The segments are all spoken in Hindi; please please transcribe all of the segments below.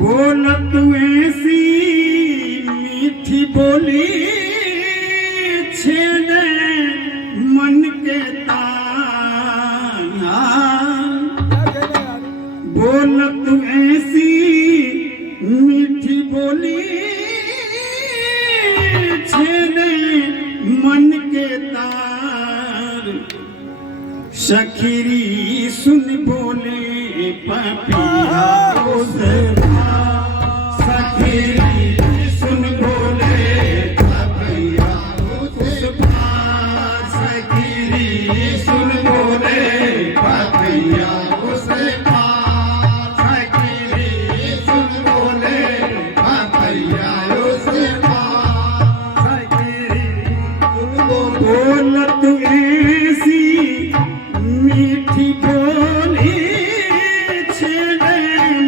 बोल तू ऐसी मीठी बोली छेड़े मन के ताना। बोल तू ऐसी मीठी बोली छेड़े मन के तार। सखीरी सुन बोले पपिया सुन बोले पपिया उस पार। सखीरी सुन बोले पपिया उस पार। सखीरी सुन बोले पपिया उस पार। सखीरी बोल तू ऐसी मीठी बोली छेड़े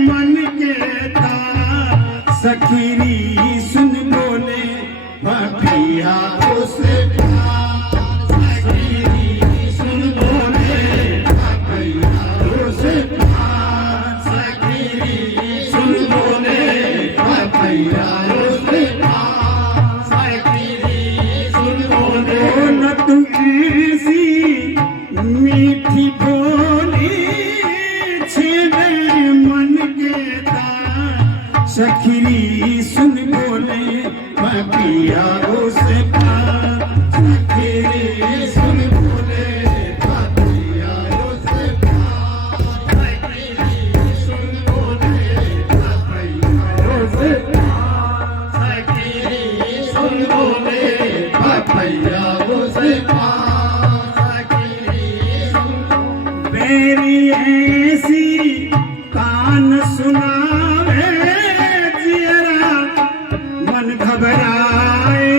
मन के तार। सखीरी सुन बोले पपिया उस पार। सखीरी सुन बोले पपिया उस पार। सखीरी सुन बोले पपिया उस पार। सखीरी सुन बोले तू ऐसी मीठी बोली छेड़े मन के तार। सखीरी सुन बोले पपिया उस पार। सखीरी सुन बोले पपिया उस पार। सखीरी सुन बोले पपिया उस पार। सखीरी सुन बोले पपिया उस पार। मेरी ऐसी कान सुनावे जियरा मन घबराए।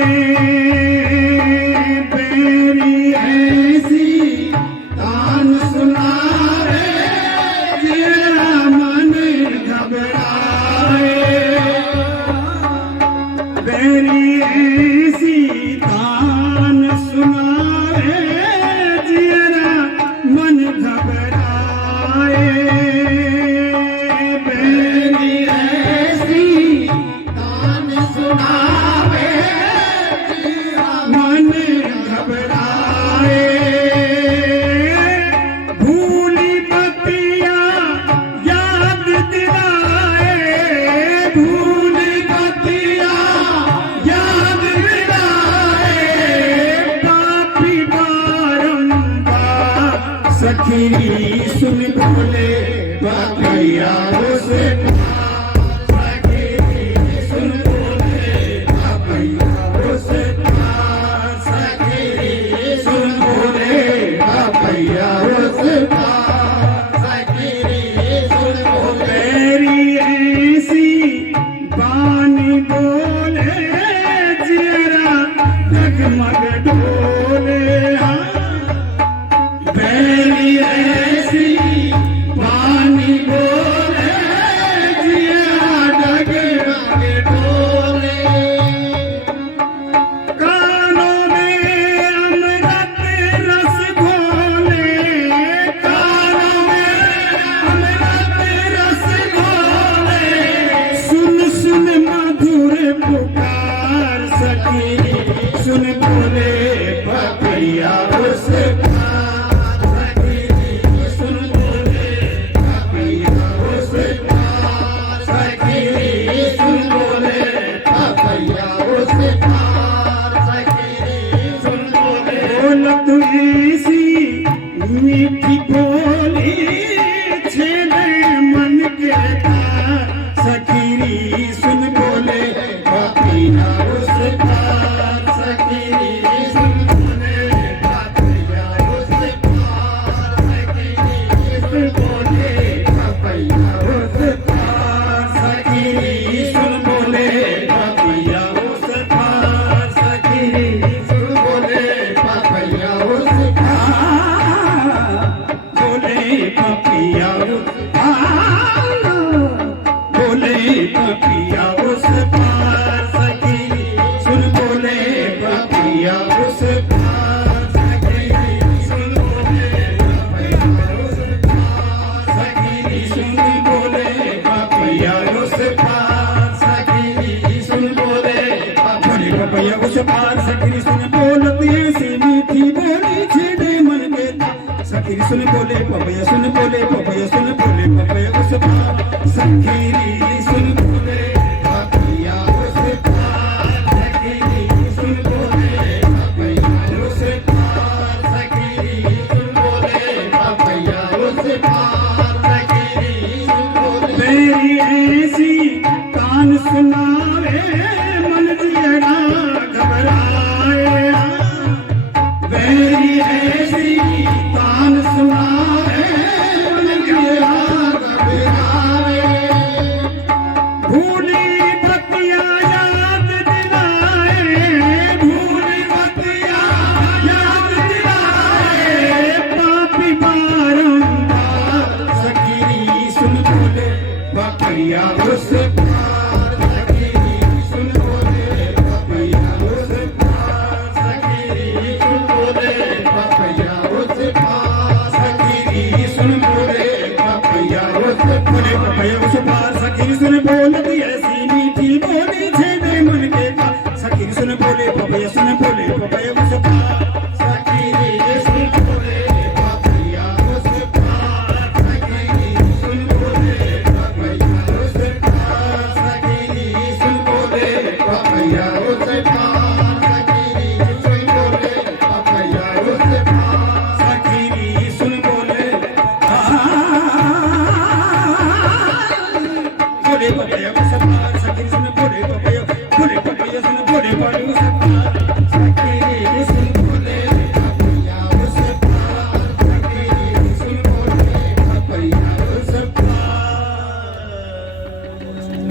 मीठी बोली छेड़े मन के तार सखीरी सुन बोले पपिया उस पार सखीरी सुन बोले पपिया उस पार सखीरी सुन बोले पपिया उस पार सखीरी सुन बोले पपिया उस पार सखीरी सुन बोले पपिया उस पार बोले पपिया उस पार बोले पपिया उस पार सखीरी सुन बोले पपिया उस पार सखीरी सुन बोले पपिया उस पार सखीरी सुन बोले पपिया उस पार सखीरी सुन बोले पपिया उस पार सखीरी सुन बोलती ऐसी मीठी बोली छेड़े मन के तार सखीरी सुन बोले पपिया सुन बोले पपिया सुन बोले पपिया उस पार सखीरी सुन बोले पपिया उस पार सखीरी सुन बोले पपिया उस पार सखीरी सुन बोले पपिया उस पार सखीरी सुन बोले मेरी ऐसी कान सुनावे मन जियड़ा घबराए मेरी ऐसी कान सुनावे मन जियड़ा घबराए भूली बतिया याद दिलाए भूली बतिया याद दिलाए पापी बारंबार सखीरी सुन बोले पपिया उस पार सखीरी सुन बोले पपिया उस पार सखीरी सुन बोले पपिया उस पार सखीरी सुन बोले पपिया उस बोले पपिया उस पार सखीरी सुन बोलती ऐसी मीठी बोली छेड़े मन के तार सखीरी सुन बोले पपिया सुन बोले पपिया उस पार सखीरी सुन बोले पपिया उस पार सखीरी सुन बोले पपिया उस पार सखीरी सुन बोले पपिया उस पार सखीरी सुन बोले पपिया उस पार सखीरी सुन बोले बोले पपिया उस